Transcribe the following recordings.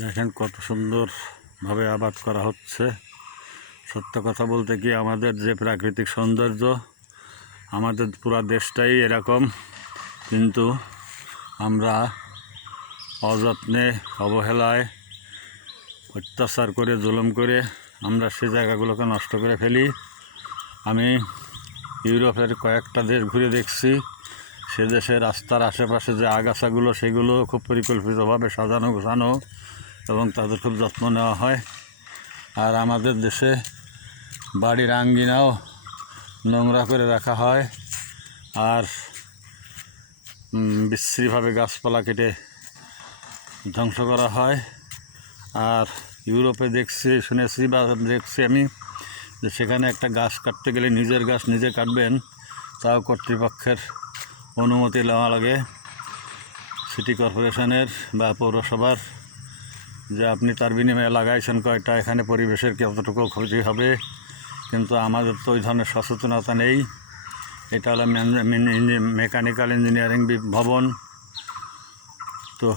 দেখেন কত সুন্দরভাবে আবাদ করা হচ্ছে। সত্য কথা বলতে কি, আমাদের যে প্রাকৃতিক সৌন্দর্য, আমাদের পুরো দেশটাই এরকম। কিন্তু আমরা অযত্নে, অবহেলায়, অত্যাচার করে, জুলুম করে আমরা সে জায়গাগুলোকে নষ্ট করে ফেলি। আমি ইউরোপের কয়েকটা দেশ ঘুরে দেখছি। সে দেশে রাস্তার আশেপাশে যে আগাছাগুলো, সেগুলো খুব পরিকল্পিতভাবে সাজানো গোছানো এবং তাদের খুব যত্ন নেওয়া হয়। আর আমাদের দেশে বাড়ির আঙ্গিনাও নোংরা করে রাখা হয়। আর বিশ্রীভাবে গাছপালা কেটে ধ্বংস করা হয়। আর ইউরোপে দেখছি, শুনেছি বা দেখছি আমি যে সেখানে একটা গাছ কাটতে গেলে নিজের গাছ নিজে কাটবেন, তাও কর্তৃপক্ষের অনুমতি নেওয়া লাগে। সিটি কর্পোরেশনের বা পৌরসভার যে আপনি তার বিনিময়ে লাগাইছেন কয়টা, এখানে পরিবেশের কতটুকু ক্ষতি হবে? কিন্তু আমাদের তো ওই ধরনের সচেতনতা নেই। এটা হলো মেকানিক্যাল ইঞ্জিনিয়ারিং ভবন। তো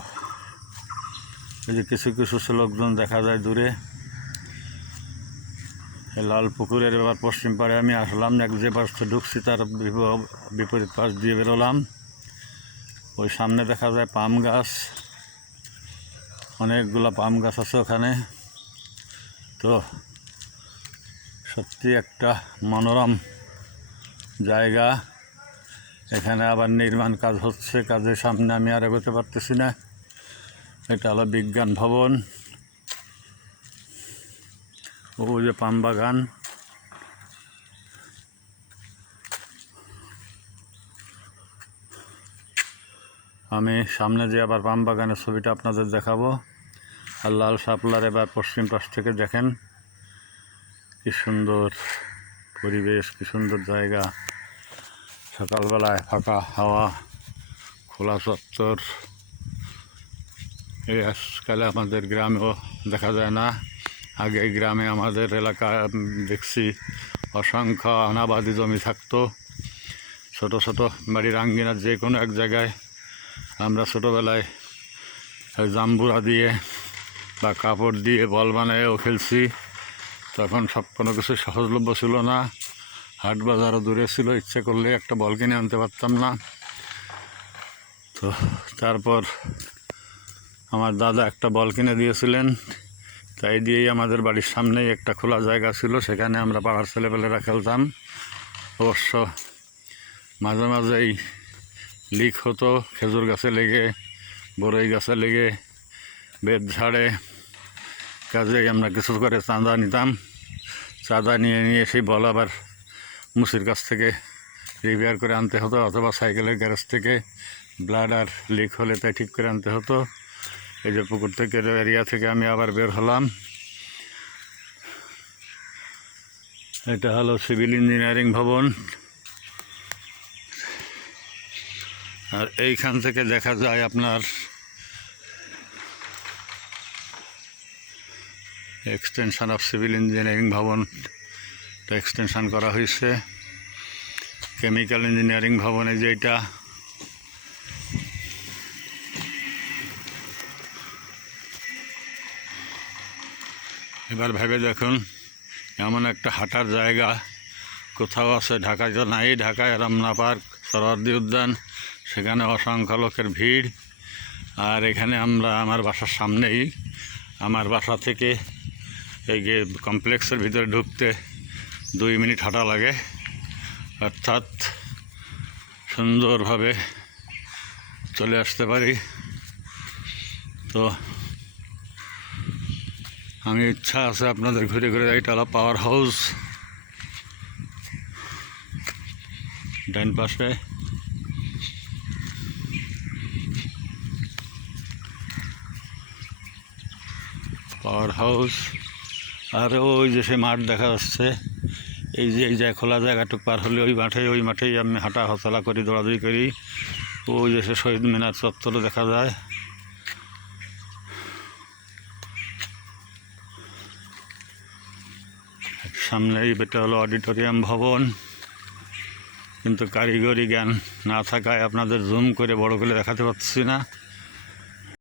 এই যে কিছু কিছু লোকজন দেখা যায় দূরে। লাল পুকুরের এবার পশ্চিম পাড়ে আমি আসলাম, এক যে পাশ থেকে ঢুকছি তার বিপ- বিপরীত পাশ দিয়ে বেরোলাম। ওই সামনে দেখা যায় পাম গাছ। অনেকগুলো পাম গাছ আছে ওখানে। তো সত্যি একটা মনোরম জায়গা। এখানে আবার নির্মাণ কাজ হচ্ছে, কাজের সামনে আমি আর এগোতে পারতেছি না। এটা হলো বিজ্ঞান ভবন। ও যে পাম বাগান। আমি সামনে যে আবার পাম বাগানের ছবিটা আপনাদের দেখাবো, আর লাল শাপলার এবার পশ্চিম পাশ থেকে দেখেন কি সুন্দর পরিবেশ, কি সুন্দর জায়গা। সকালবেলায় ফাঁকা হাওয়া, খোলা চত্বর। এই আজকাল আমাদের গ্রামেও দেখা যায় না। আগে গ্রামে আমাদের এলাকা দেখছি অসংখ্য অনাবাদি জমি থাকতো। ছোট ছোট বাড়ির আঙ্গিনার যে কোনো এক জায়গায় আমরা ছোটোবেলায় জাম্বুরা দিয়ে বা কাপড় দিয়ে বল বানায়ও খেলছি। তখন সব কোনো কিছু সহজলভ্য ছিল না। হাট বাজারও দূরে ছিল, ইচ্ছে করলে একটা বল কিনে আনতে পারতাম না। তো তারপর আমার দাদা একটা বল কিনে দিয়েছিলেন। তাই দিয়েই আমাদের বাড়ির সামনেই একটা খোলা জায়গা ছিল, সেখানে আমরা পাড়ার ছেলেপেলেরা খেলতাম। অবশ্য মাঝে মাঝেই লিক হতো খেজুর গাছে লেগে বড়ই গাছে লেগে বেদ ঝাড়ে। কাজে আমরা কিছু করে চাঁদা নিতাম। চাঁদা নিয়ে নিয়ে সেই বল আবার মুসির কাছ থেকে রিপেয়ার করে আনতে হতো, অথবা সাইকেলের গ্যারেজ থেকে ব্লাড আর লিক হলে তাই ঠিক করে আনতে হতো। এই যে পুকুর থেকে এরিয়া থেকে আমি আবার বের হলাম। এটা হলো সিভিল ইঞ্জিনিয়ারিং ভবন। আর এইখান থেকে দেখা যায় আপনার এক্সটেনশান অফ সিভিল ইঞ্জিনিয়ারিং ভবন। এক্সটেনশান করা হয়েছে। কেমিক্যাল ইঞ্জিনিয়ারিং ভবনে যেটা। এবার ভেবে দেখুন, এমন একটা হাঁটার জায়গা কোথাও আছে ঢাকায় তো নাই, ঢাকায় রমনা পার্ক। সরওয়ার্দী উদ্যান, সেখানে অসংখ্য লোকের ভিড়। আর এখানে আমরা আমার বাসার সামনেই, আমার বাসা থেকে এই যে কমপ্লেক্সের ভিতরে ঢুকতে দুই মিনিট হাঁটা লাগে। অর্থাৎ সুন্দরভাবে চলে আসতে পারি। তো আমি ইচ্ছা আছে আপনাদের ঘুরে ঘুরে এইটা হলো পাওয়ার হাউস ডান পাশে। Power house. আর ওই যে সে মাঠ দেখা যাচ্ছে। এই যে এই যে খোলা জায়গাটুক পার হলে ওই মাঠে, ওই মাঠেই আমি হাঁটা হতলা করি, দৌড়াদৌড়ি করি। ওই যে সে শহীদ মিনার চত্বরও দেখা যায়। সামনে এই বেটা হলো অডিটোরিয়াম ভবন। কিন্তু কারিগরি জ্ঞান না থাকায় আপনাদের জুম করে বড় করে দেখাতে পারছি না।